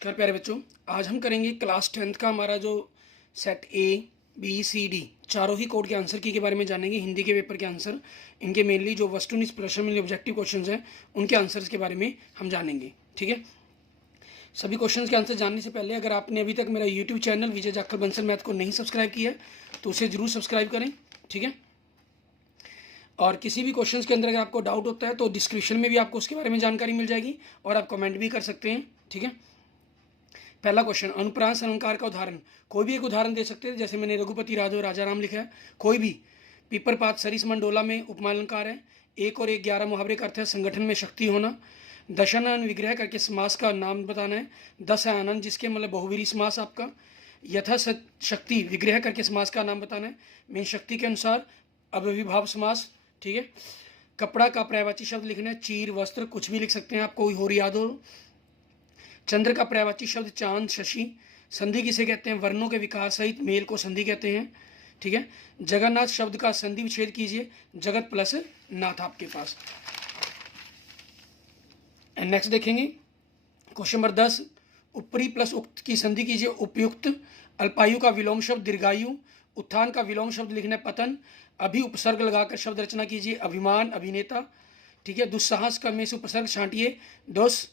खैर प्यारे बच्चों, आज हम करेंगे क्लास 10th का हमारा जो set A B C D चारों ही कोड के आंसर की के बारे में जानेंगे। हिंदी के पेपर के आंसर, इनके मेनली जो वस्तुनिष्ठ प्रश्न में ऑब्जेक्टिव क्वेश्चंस हैं उनके आंसर्स के बारे में हम जानेंगे। ठीक है, सभी क्वेश्चंस के आंसर जानने से पहले अगर आपने अभी तक मेरा यूट्यूब चैनल विजय जाखड़ बंसल मैथ को नहीं सब्सक्राइब किया है तो उसे जरूर सब्सक्राइब करें। ठीक है, और किसी भी क्वेश्चंस के अंदर अगर आपको डाउट होता है तो डिस्क्रिप्शन में भी आपको उसके बारे में जानकारी मिल जाएगी और आप कमेंट भी कर सकते हैं। ठीक है, पहला क्वेश्चन, अनुप्रास अलंकार का उदाहरण। कोई भी एक उदाहरण दे सकते हैं, जैसे मैंने रघुपति राघव राजा राम लिखा है। कोई भी पीपर पात सरिस मंडोला में उपमा अलंकार है। 1 और 1 11 मुहावरे का अर्थ है संगठन में शक्ति होना। दशानन विग्रह करके समास का नाम बताना है। 10 है आनंद, जिसके मतलब बहुवीरी समास आपका। यथा शक्ति विग्रह करके समास का नाम बताना है, मेन शक्ति के अनुसार अव्ययीभाव समास। ठीक है, कपड़ा का पर्यायवाची शब्द लिखना है, चीर वस्त्र, कुछ भी लिख सकते हैं आप, कोई और याद हो। चंद्र का पर्यायवाची शब्द चांद शशि। संधि किसे कहते हैं, वर्णों के विकार सहित मेल को संधि कहते हैं। ठीक है, जगन्नाथ शब्द का संधि विच्छेद कीजिए, जगत प्लस नाथ आपके पास। नेक्स्ट देखेंगे क्वेश्चन नंबर 10, ऊपरी प्लस उक्त की संधि कीजिए, उपयुक्त। अल्पायु का विलोम शब्द दीर्घायु। उत्थान का विलोम शब्द लिखना है पतन। अभी उपसर्ग लगाकर शब्द रचना कीजिए, अभिमान अभिनेता। ठीक है, दुस्साहस का में से उपसर्ग छांटिए, दोष।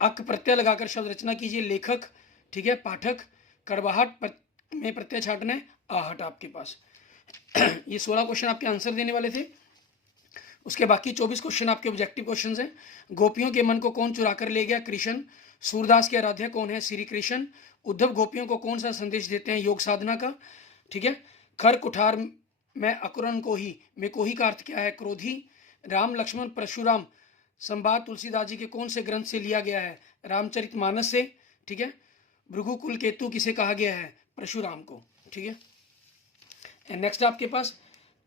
अक प्रत्यय लगाकर शब्द रचना कीजिए, लेखक। ठीक है, पाठक। कड़वाहट में प्रत्यय छाटना है, आहट आपके पास। ये 16 क्वेश्चन आपके आंसर देने वाले थे। उसके बाकी 24 क्वेश्चन आपके ऑब्जेक्टिव क्वेश्चन हैं। गोपियों के मन को कौन चुरा कर ले गया, कृष्ण। सूरदास के आराध्य कौन है, श्री कृष्ण। उद्धव गोपियों को कौन सा संदेश देते हैं, योग साधना का। ठीक है, खर कुठार में अकुरन को ही में कोही का अर्थ क्या है, क्रोधी। राम लक्ष्मण परशुराम संवाद तुलसीदास जी के कौन से ग्रंथ से लिया गया है, रामचरितमानस से। ठीक है, भृगुकुल केतु किसे कहा गया है, परशुराम को। ठीक है, नेक्स्ट आपके पास,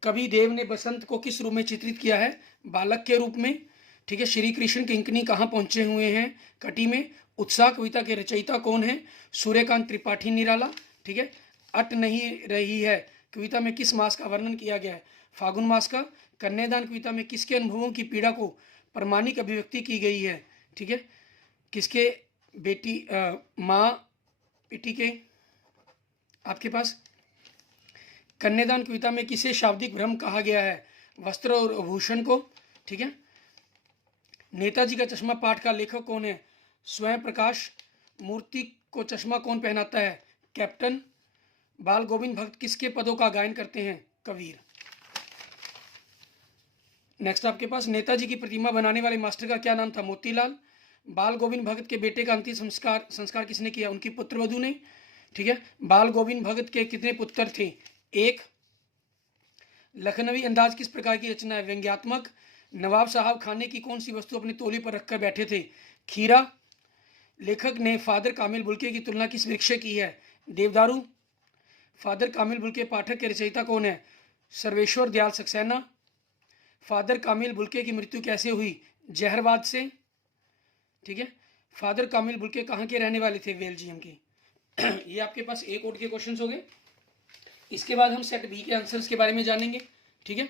कवि देव ने बसंत को किस रूप में चित्रित किया है, बालक के रूप में। ठीक है, श्री कृष्ण किंकनी कहाँ पहुंचे हुए हैं, कटी में। उत्साह कविता के रचयिता कौन है, सूर्यकांत त्रिपाठी निराला। ठीक है, अट नहीं रही है कविता में किस मास का वर्णन किया गया है, फागुन मास का। कन्यादान कविता में किसके अनुभवों की पीड़ा को प्रमाणिक अभिव्यक्ति की गई है। ठीक है, किसके बेटी माँ बेटी के आपके पास। कन्यादान कविता में किसे शाब्दिक भ्रम कहा गया है, वस्त्र और आभूषण को। ठीक है, नेताजी का चश्मा पाठ का लेखक कौन है, स्वयं प्रकाश। मूर्ति को चश्मा कौन पहनाता है, कैप्टन। बाल गोविंद भक्त किसके पदों का गायन करते हैं, कबीर। नेक्स्ट आपके पास, नेताजी की प्रतिमा बनाने वाले मास्टर का क्या नाम था, मोतीलाल। बाल गोविंद भगत के बेटे का अंतिम संस्कार किसने किया, उनकी पुत्रवधू ने। ठीक है, बाल गोविंद भगत के कितने पुत्र थे, 1। लखनवी अंदाज किस प्रकार की रचना है, व्यंग्यात्मक। नवाब साहब खाने की कौन सी वस्तु अपनी तोली पर रखकर बैठे थे, खीरा। लेखक ने फादर कामिल बुल्के की तुलना किस वृक्ष से की है, देवदारू। फादर कामिल बुल्के पाठक के रचयिता कौन है, सर्वेश्वर दयाल सक्सेना। फादर कामिल बुल्के की मृत्यु कैसे हुई, जहरवाद से। ठीक है, फादर कामिल बुल्के कहाँ के रहने वाले थे, बेल्जियम के। ये आपके पास एक और के क्वेश्चंस हो गए। इसके बाद हम सेट बी के आंसर्स के बारे में जानेंगे। ठीक है,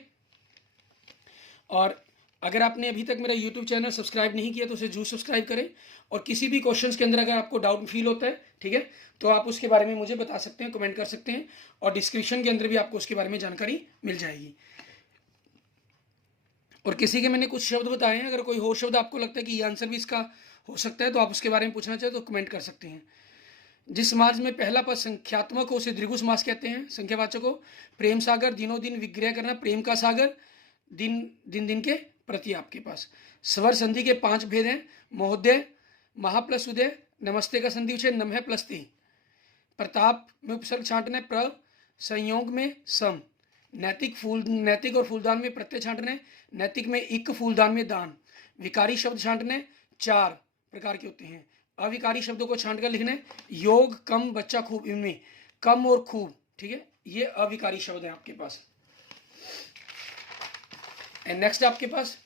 और अगर आपने अभी तक मेरा यूट्यूब चैनल सब्सक्राइब नहीं किया तो उसे जरूर सब्सक्राइब करें। और किसी भी क्वेश्चंस के अंदर अगर आपको डाउट फील होता है, ठीक है, तो आप उसके बारे में मुझे बता सकते हैं, कमेंट कर सकते हैं, और डिस्क्रिप्शन के अंदर भी आपको उसके बारे में जानकारी मिल जाएगी। और किसी के मैंने कुछ शब्द बताए हैं, अगर कोई और शब्द आपको लगता है कि ये आंसर भी इसका हो सकता है तो आप उसके बारे में पूछना चाहे तो कमेंट कर सकते हैं। जिस समाज में पहला पद संख्यात्मक हो उसे द्विगु समास कहते हैं, संख्यावाचक हो। प्रेम सागर, दिनों दिन विग्रह करना, प्रेम का सागर, दिन दिन दिन के प्रति आपके पास। स्वर संधि के 5 भेद हैं, महोदय, महा प्लस उदय, नमस्ते का संधि विच्छेद, नमः प्लस ते। प्रताप में उपसर्ग छांटना है, प्र। संयोग में सम। नैतिक और फूलदान में प्रत्यय छांटना है, नैतिक में इक, फूलदान में दान। विकारी शब्द छांटने हैं, 4 प्रकार के होते हैं। अविकारी शब्दों को छांट कर लिखना है, योग, कम, बच्चा, खूब। इनमें कम और खूब, ठीक है, ये अविकारी शब्द है आपके पास। एंड नेक्स्ट आपके पास,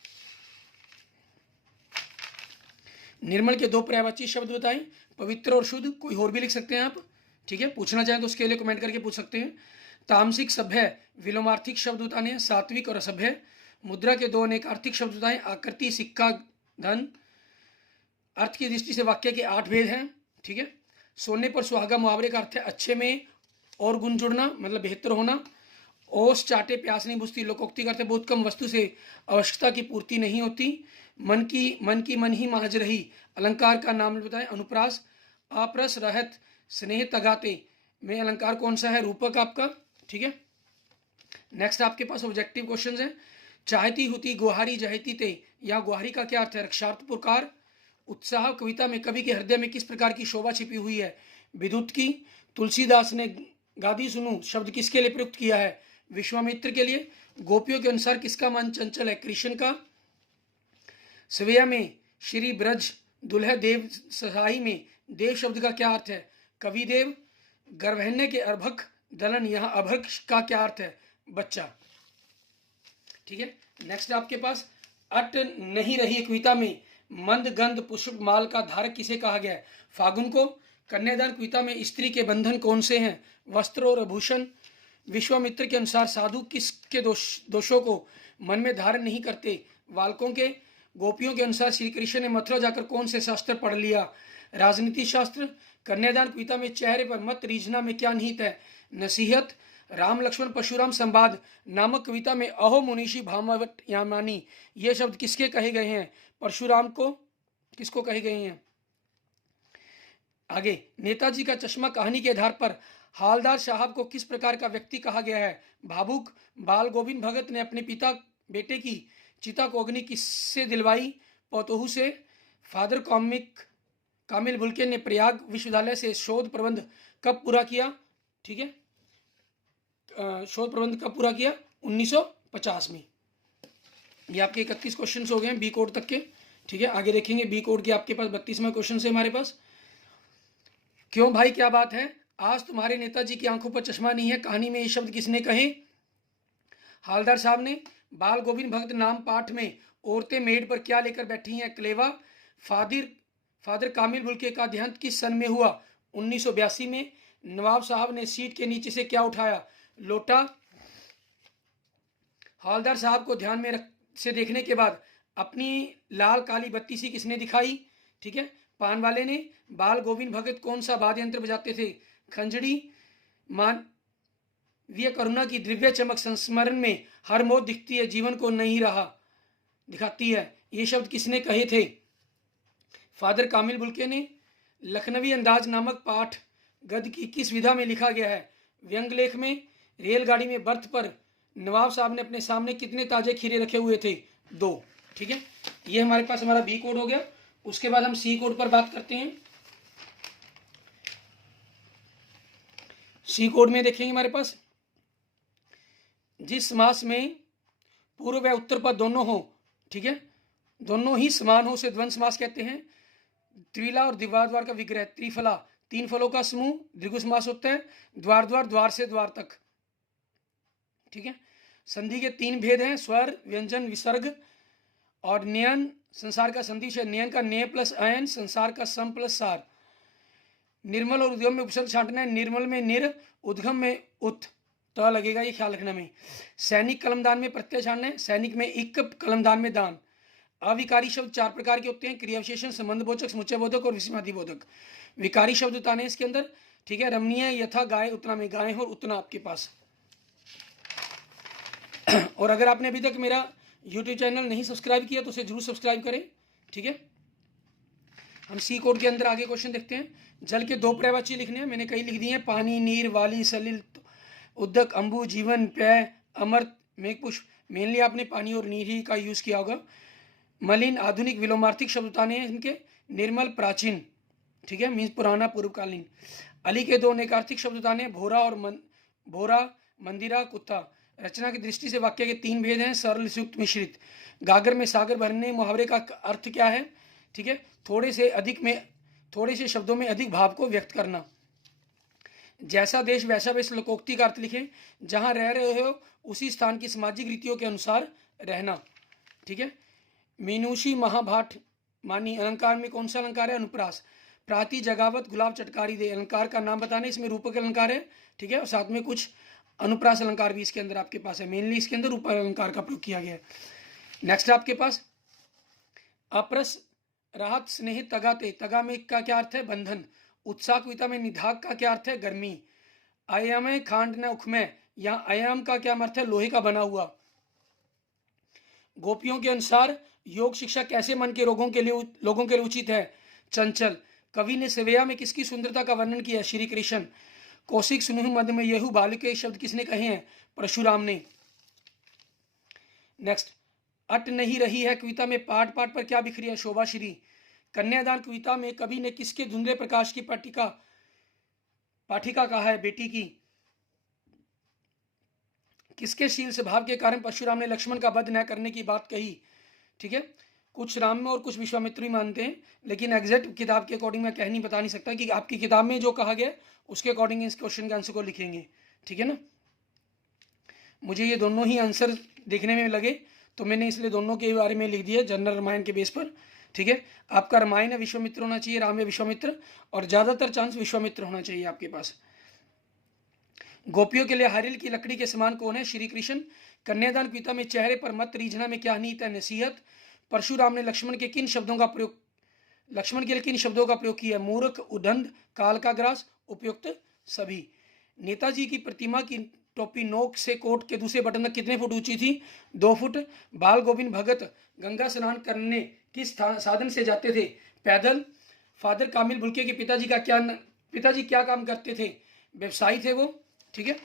निर्मल के 2 पर्यायवाची शब्द बताएं, पवित्र और शुद्ध। कोई और भी लिख सकते हैं आप, ठीक है, पूछना चाहें तो उसके लिए कमेंट करके पूछ सकते हैं। तामसिक, सभ्य, विलोमार्थिक शब्द बताने हैं, सात्विक और असभ्य। मुद्रा के 2 अनेक आर्थिक शब्द बताएं, आकृति, सिक्का, धन। अर्थ की दृष्टि से वाक्य के 8 भेद हैं, ठीक है। सोने पर सुहागा मुहावरे का अर्थ है अच्छे में और गुण जुड़ना, मतलब बेहतर होना। ओस चाटे प्यास नहीं बुझती, लोकोक्ति का अर्थ है बहुत कम वस्तु से आवश्यकता की पूर्ति नहीं होती। मन की मन ही महज रही, अलंकार का नाम बताएं। अनुप्रास। अप्रस रहत स्नेह तगाते में अलंकार कौन सा है? रूपक आपका, ठीक है। नेक्स्ट आपके पास ऑब्जेक्टिव क्वेश्चन है। चाहती हुती गुहारी जहती ते, या गुहारी का क्या अर्थ है? रक्षार्थ पुरकार। उत्साह कविता में कवि के हृदय में किस प्रकार की शोभा छिपी हुई है? विद्युत की। तुलसीदास ने गादी सुनू शब्द किसके लिए प्रयुक्त किया है? विश्वामित्र के लिए। गोपियों के अनुसार किसका मन चंचल है? कृष्ण का। सवैया में श्री ब्रज दुल्हे देव सहाई में देव शब्द का क्या अर्थ है? कवि देव। गर्भहन्य के अर्भक दलन, यहाँ अभर्क का क्या अर्थ है? बच्चा, ठीक है। नेक्स्ट आपके पास अट नहीं रही कविता में मंद गंध पुष्प माल का धारक किसे कहा गया है? फागुन को। कन्यादान कविता में स्त्री के बंधन कौन से हैं? वस्त्र और आभूषण। विश्वामित्र के अनुसार साधु किसके दोषों को मन में धारण नहीं करते? बालकों के। गोपियों के अनुसार श्री कृष्ण ने मथुरा जाकर कौन से शास्त्र पढ़ लिया? राजनीति शास्त्र। कन्यादान कविता में चेहरे पर मत रीझना में क्या निहित है? नसीहत। राम लक्ष्मण परशुराम संवाद नामक कविता में अहो मुनीषी भामावत यामानी, ये शब्द किसके कहे गए हैं? परशुराम को। किसको कहे गए हैं? आगे, नेताजी का चश्मा कहानी के आधार पर हालदार साहब को किस प्रकार का व्यक्ति कहा गया है? भावुक। बाल गोविंद भगत ने अपने पिता बेटे की चिता को अग्नि किससे दिलवाई? पौतोहू से। फादर कामिल बुल्के ने प्रयाग विश्वविद्यालय से शोध प्रबंध कब पूरा किया? ठीक है, शोध प्रबंध कब पूरा किया? 1950 में। ये आपके 31 क्वेश्चन हो गए हैं बी कोड तक के, ठीक है। आगे देखेंगे बी कोड के आपके पास 32वां क्वेश्चन है हमारे पास। क्यों भाई क्या बात है? आज तुम्हारे नेताजी की आंखों पर चश्मा नहीं है, कहानी में ये शब्द किसने कहे? हालदार साहब ने। बाल गोविंद भगत नाम पाठ में औरतें मेड पर क्या लेकर बैठी हैं? कलेवा। फादर कामिल बुल्के का देहांत किस सन में हुआ? 1982 में। नवाब साहब ने सीट के नीचे से क्या उठाया? लोटा। हालदार साहब को ध्यान में से देखने के बाद अपनी लाल काली बत्ती सी किसने दिखाई? ठीक है, पान वाले ने। बाल गोविंद भगत कौन सा वाद्य यंत्र बजाते थे? खंजड़ी। मानवीय करुणा की दिव्य चमक संस्मरण में हर मौत दिखती है, जीवन को नहीं रहा दिखाती है, ये शब्द किसने कहे थे? फादर कामिल बुल्के ने। लखनवी अंदाज नामक पाठ गद्य की किस विधा में लिखा गया है? व्यंग लेख में। रेलगाड़ी में बर्थ पर नवाब साहब ने अपने सामने कितने ताजे खीरे रखे हुए थे? 2, ठीक है। ये हमारे पास हमारा बी कोड हो गया। उसके बाद हम सी कोड पर बात करते हैं। सी कोड में देखेंगे हमारे पास, जिस समास में पूर्व व उत्तर पद दोनों हो, ठीक है, दोनों ही समान हो, उसे द्वंद्व समास कहते हैं। त्रिला और द्वार का विग्रह। त्रिफला 3 फलों का समूह, द्विगु समास होता है। द्वार से द्वार तक, ठीक है। संधि के 3 भेद हैं, स्वर, व्यंजन, विसर्ग। और नयन संसार का संधि है। नयन का ने प्लस अयन, संसार का सम प्लस सार। निर्मल और उद्गम में उपसर्ग छांटना है। निर्मल में निर, उद्गम में उत, तो लगेगा, ये ख्याल रखना में। सैनिक कलमदान में प्रत्यय छाड़ना है। सैनिक में इक, कलमदान में दान। अविकारी शब्द 4 प्रकार के होते हैं, क्रिया विशेषण, संबंध बोधक, समुच्चय बोधक और विस्मृति बोधक। विकारी शब्द उताने इसके अंदर, ठीक है। रमणीय, यथा, गाय, उतना में गाय और उतना आपके पास। और अगर आपने अभी तक मेरा YouTube चैनल नहीं सब्सक्राइब किया तो उसे जरूर सब्सक्राइब करें, ठीक है। हम सी कोड के अंदर आगे क्वेश्चन देखते हैं। जल के 2 पर्यायवाची लिखने हैं, मैंने कई लिख दिए हैं। पानी, नीर, वाली, सलिल, उदक, अंबु, जीवन, पेय, अमृत, मेघपुष्प। मेनली आपने पानी और नीर ही का यूज किया होगा। मलिन, आधुनिक, विलोमार्थिक शब्द बताने हैं इनके। निर्मल, प्राचीन, ठीक है, मीन्स पुराना, पूर्वकालीन। अली के 2 अनेकार्थिक शब्द बताने हैं, भोरा और भोरा, मंदिरा, कुत्ता। रचना की दृष्टि से वाक्य के 3 भेद हैं, सरल, संयुक्त, मिश्रित। गागर में सागर भरने मुहावरे का अर्थ क्या है? ठीक है, थोड़े से शब्दों में अधिक भाव को व्यक्त करना। जैसा देश वैसा वेश लोकोक्ति का अर्थ लिखें, जहां रह रहे हो उसी स्थान की सामाजिक रीतियों के अनुसार रहना, ठीक है। मीनूषी, महाभाट, मानी। अलंकार में कौन सा अलंकार है? अनुप्रास। प्राति, जगावत, गुलाब, चटकारी दे। अलंकार का नाम बताने, इसमें रूपक अलंकार है, ठीक है, और साथ में कुछ अनुप्रास अलंकार भी इसके अंदर आपके पास है। मेनली इसके अंदर रूपक अलंकार का प्रयोग किया गया है। नेक्स्ट आपके पास अप्रस, राहत, स्नेह, तगाते। तगा में का क्या अर्थ है? बंधन। उत्साह कविता में निधाक का क्या अर्थ है? गर्मी। आयाम खांड न उखमें, यहाँ आयाम का क्या अर्थ है? लोहे का बना हुआ। गोपियों के अनुसार योग शिक्षा कैसे मन के लोगों के लिए उचित है? चंचल। कवि ने सवेया में किसकी सुंदरता का वर्णन किया? श्री कृष्ण। कौशिक सुनु मध्य में येहु बालिके शब्द किसने कहे हैं? परशुराम ने। नेक्स्ट, अट नहीं रही है कविता में पाठ पाठ पर क्या बिखरी है? शोभाश्री। कन्यादान कविता में कवि ने किसके धुंधले प्रकाश की पाठिका कहा है? बेटी की। किसके शील स्वभाव के कारण परशुराम ने लक्ष्मण का वध न करने की बात कही? ठीक है, कुछ राम में और कुछ विश्वामित्र भी मानते हैं, लेकिन एग्जैक्ट किताब के अकॉर्डिंग मैं कह नहीं बता नहीं सकता कि आपकी किताब में जो कहा गया उसके अकॉर्डिंग इस क्वेश्चन के आंसर को लिखेंगे। ठीक है ना, मुझे ये दोनों ही आंसर देखने में लगे तो मैंने इसलिए दोनों के बारे में लिख दिया जनरल रामायण के बेस पर। ठीक है, आपका रामायण है विश्वामित्र होना चाहिए, राम है विश्वामित्र, और ज़्यादातर चांस विश्वामित्र होना चाहिए आपके पास। गोपियों के लिए हारिल की लकड़ी के समान कौन है? श्री कृष्ण। कन्यादान कविता में चेहरे पर मत रीझना में क्या नीत है? नसीहत। परशुराम ने लक्ष्मण के लिए किन शब्दों का प्रयोग किया? मूर्ख, उदंड, काल का ग्रास, उपयुक्त, सभी। नेताजी की प्रतिमा की टोपी नोक से कोट के दूसरे बटन तक कितने फुट ऊंची थी? 2 फुट। बाल गोविंद भगत गंगा स्नान करने किस साधन से जाते थे? पैदल। फादर कामिल भुल्के के पिताजी क्या काम करते थे? व्यवसायी थे वो। ठीक है,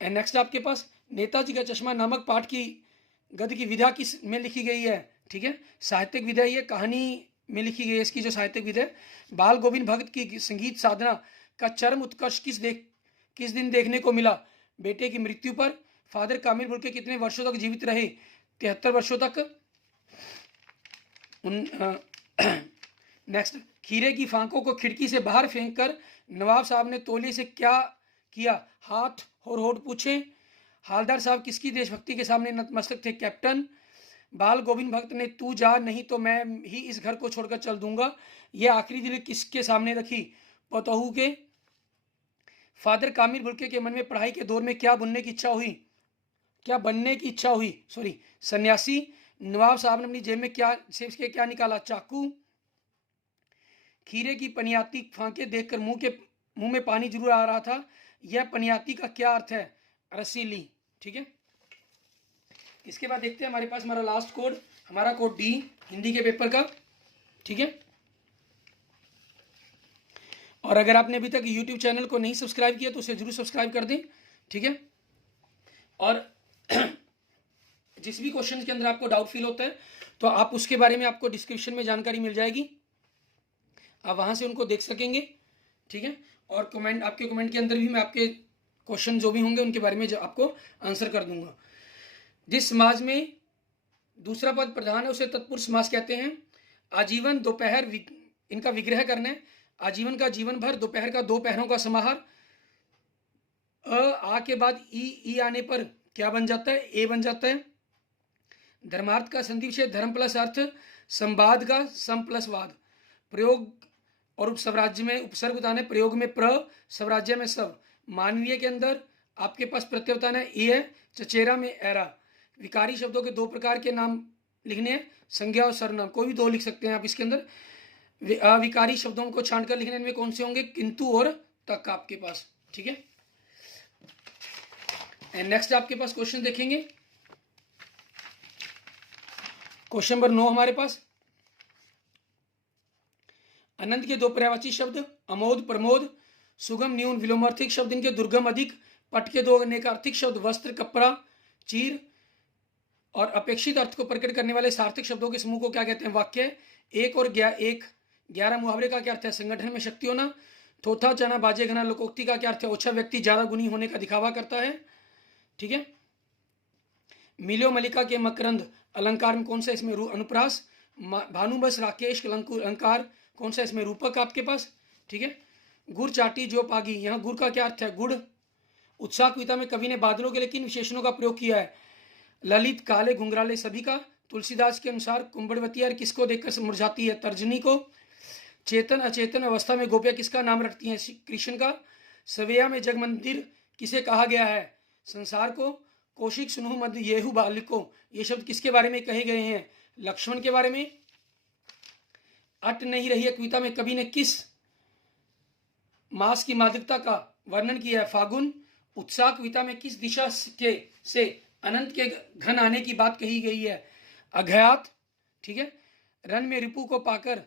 एंड नेक्स्ट आपके पास नेताजी का चश्मा नामक पाठ की गद्य की विधा किस में लिखी गई है? ठीक है, साहित्यिक विधा, ये कहानी में लिखी गई है इसकी जो साहित्यिक विधा है। बाल गोविंद भगत की संगीत साधना का चरम उत्कर्ष किस दिन देखने को मिला? बेटे की मृत्यु पर। फादर कामिल भुल्के कितने वर्षों तक जीवित रहे? 73 वर्षों तक। नेक्स्ट, खीरे की फांकों को खिड़की से बाहर फेंककर नवाब साहब ने तौलिए से क्या किया? हाथ और होठ पूछे। हालदार साहब किसकी देशभक्ति के सामने नतमस्तक थे? कैप्टन। बाल गोविंद भक्त ने तू जा नहीं तो मैं ही इस घर को छोड़कर चल दूंगा, यह आखिरी दिल किसके सामने रखी? पतोहू के। फादर कामिल भुल्के के मन में पढ़ाई के दौर में क्या बनने की इच्छा हुई? सन्यासी। नवाब साहब ने अपनी जेब में क्या निकाला? चाकू। खीरे की पनियाती फांके देखकर मुंह में पानी जरूर आ रहा था, यह पनियाती का क्या अर्थ है? रसीली। ठीक है, इसके बाद देखते हैं हमारे पास हमारा लास्ट कोड, हमारा कोड डी हिंदी के पेपर का। ठीक है, और अगर आपने अभी तक यूट्यूब चैनल को नहीं सब्सक्राइब किया तो उसे जरूर सब्सक्राइब कर दें। ठीक है, और जिस भी क्वेश्चन के अंदर आपको डाउट फील होता है तो आप उसके बारे में आपको डिस्क्रिप्शन में जानकारी मिल जाएगी, आप वहां से उनको देख सकेंगे। ठीक है, और आपके कमेंट के अंदर भी मैं आपके क्वेश्चन जो भी होंगे उनके बारे में आपको आंसर कर दूंगा। जिस समाज में दूसरा पद प्रधान है उसे तत्पुरुष समास कहते हैं। आजीवन दोपहर इनका विग्रह करने, आजीवन का जीवन भर, दोपहर का 2 पहरों का समाहार। आ के बाद ई आने पर क्या बन जाता है? ए बन जाता है। धर्मार्थ का संधि विच्छेद धर्म प्लस अर्थ, संवाद का सम प्लस वाद। प्रयोग और उपस्वराज्य में उपसर्ग बताना है, प्रयोग में प्र, स्वराज्य में सब। मानवीय के अंदर आपके पास प्रत्यय बताना है, ए है। चचेरा में एरा। विकारी शब्दों के 2 प्रकार के नाम लिखने हैं, संज्ञा और सर्वनाम, कोई भी 2 लिख सकते हैं आप इसके अंदर। अविकारी शब्दों को छांटकर लिखने में कौन से होंगे? किंतु और तक आपके पास। ठीक है, एंड नेक्स्ट आपके पास क्वेश्चन देखेंगे, क्वेश्चन नंबर 9 हमारे पास। अनंत के 2 पर्यायवाची शब्द, अमोद, प्रमोद। सुगम, न्यून, विलोमार्थिक शब्द इनके, दुर्गम, अधिक। पट के 2 अनेकार्थिक शब्द, वस्त्र, कपड़ा, चीर। और अपेक्षित अर्थ को प्रकट करने वाले सार्थक शब्दों के समूह को क्या कहते हैं? वाक्य। 1 और 11 मुहावरे का क्या अर्थ है? संगठन में शक्ति होना। थोथा, चना, बाजे, घना। लोकोक्ति का क्या अर्थ है? ओछा व्यक्ति ज्यादा गुणी होने का दिखावा करता है। ठीक है, मिलो मलिका के मकरंद अलंकार में कौन सा इसमें अनुप्रास। भानुबस, राकेश, अलंकार कौन सा इसमें? रूपक आपके पास। ठीक है, गुड़ चाटी जो पागी, यहाँ गुड़ का क्या अर्थ है? गुड़। उत्साह कविता में कवि ने बादलों के लिए किन विशेषणों का प्रयोग किया है? ललित, काले, घुंघराले, सभी का। तुलसीदास के अनुसार कुंभड़वती किसको देखकर मुरझाती है? तर्जनी को। चेतन अचेतन अवस्था में गोपियां किसका नाम रखती हैं? कृष्ण का। सवेया में जग मंदिर किसे कहा गया है? संसार को। कौशिक सुनु मध्य येहु बालिको, ये शब्द किसके बारे में कहे गए हैं? लक्ष्मण के बारे में। अट नहीं रही है कविता में कवि ने किस मास की मादकता का वर्णन किया है। फागुन उत्साह कविता में किस दिशा से अनंत के घन आने की बात कही गई है। अज्ञात, ठीक है। रण में रिपु को पाकर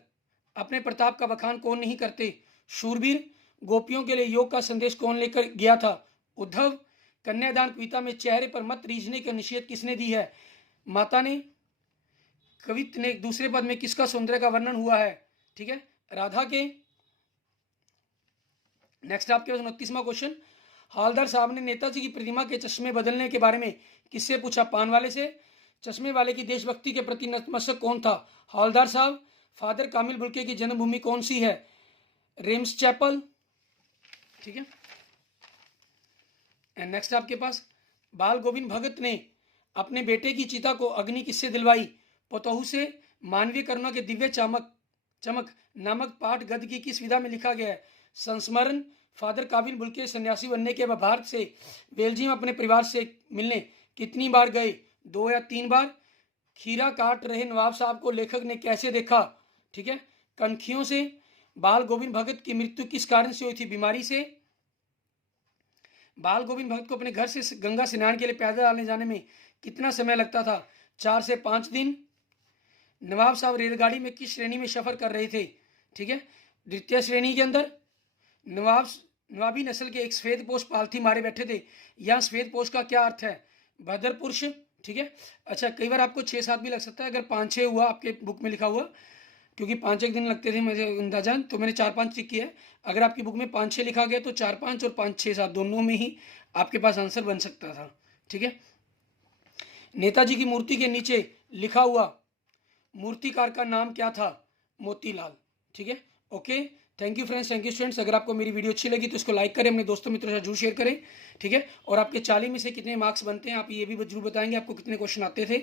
अपने प्रताप का बखान कौन नहीं करते। शूरवीर, गोपियों के लिए योग का संदेश कौन लेकर गया था। उद्धव, कन्यादान कविता में चेहरे पर मत रीझने की निषेध किसने दी है। माता ने। कवित ने दूसरे पद में किसका सौंदर्य का वर्णन हुआ है, ठीक है, राधा के। नेक्स्ट आपके पास 29वां क्वेश्चन, हवलदार साहब ने नेताजी की प्रतिमा के चश्मे बदलने के बारे में किससे पूछा। पान वाले से। चश्मे वाले की देशभक्ति के प्रति नतमस्तक कौन था। हवलदार साहब। फादर कामिल बुल्के की जन्मभूमि कौन सी है। रेम्स चैपल, ठीक है। एंड नेक्स्ट आपके पास, बाल गोविंद भगत ने अपने बेटे की चिता को अग्नि किससे दिलवाई। पतोहू से। मानवीय करुणा के दिव्य चमक नामक पाठ गद्य की किस विधा में लिखा गया है। संस्मरण। फादर काबिल बुल्के सन्यासी बनने के बाद भारत से बेल्जियम अपने परिवार से मिलने कितनी बार गए, 2 या 3 बार। खीरा काट रहे नवाब साहब को लेखक ने कैसे देखा, ठीक है, कनखियों से। बाल गोविंद भगत की मृत्यु किस कारण से हुई थी, बीमारी से। बाल गोविंद भगत को अपने घर से गंगा स्नान के लिए पैदल आने जाने में कितना समय लगता था, 4 से 5 दिन। नवाब साहब रेलगाड़ी में किस श्रेणी में सफर कर रहे थे, ठीक है, द्वितीय श्रेणी के अंदर। नवाबी नस्ल के एक सफेद पोष पालथी मारे बैठे थे। यहाँ सफेद पोष का क्या अर्थ है, भद्र पुरुष, ठीक है। अच्छा, कई बार आपको 6-7 भी लग सकता है, अगर 5-6 हुआ आपके बुक में लिखा हुआ, क्योंकि 5-1 दिन लगते थे मुझे अंदाजा, तो मैंने 4-5 टिक किया है। अगर आपकी बुक में 5-6 लिखा गया तो 4-5 और 5-6-7 दोनों में ही आपके पास आंसर बन सकता था, ठीक है। नेताजी की मूर्ति के नीचे लिखा हुआ मूर्तिकार का नाम क्या था, मोतीलाल, ठीक है। Okay, thank you friends, thank you students. अगर आपको मेरी वीडियो अच्छी लगी तो इसको लाइक करें, अपने दोस्तों मित्रों से जरूर शेयर करें, ठीक है। और आपके 40 में से कितने मार्क्स बनते हैं आप ये भी जरूर बताएंगे, आपको कितने क्वेश्चन आते थे,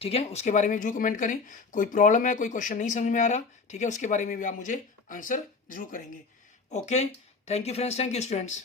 ठीक है, उसके बारे में जरूर कमेंट करें। कोई प्रॉब्लम है, कोई क्वेश्चन नहीं समझ में आ रहा, ठीक है, उसके बारे में भी आप मुझे आंसर जरूर करेंगे। Okay, thank you friends, thank you students.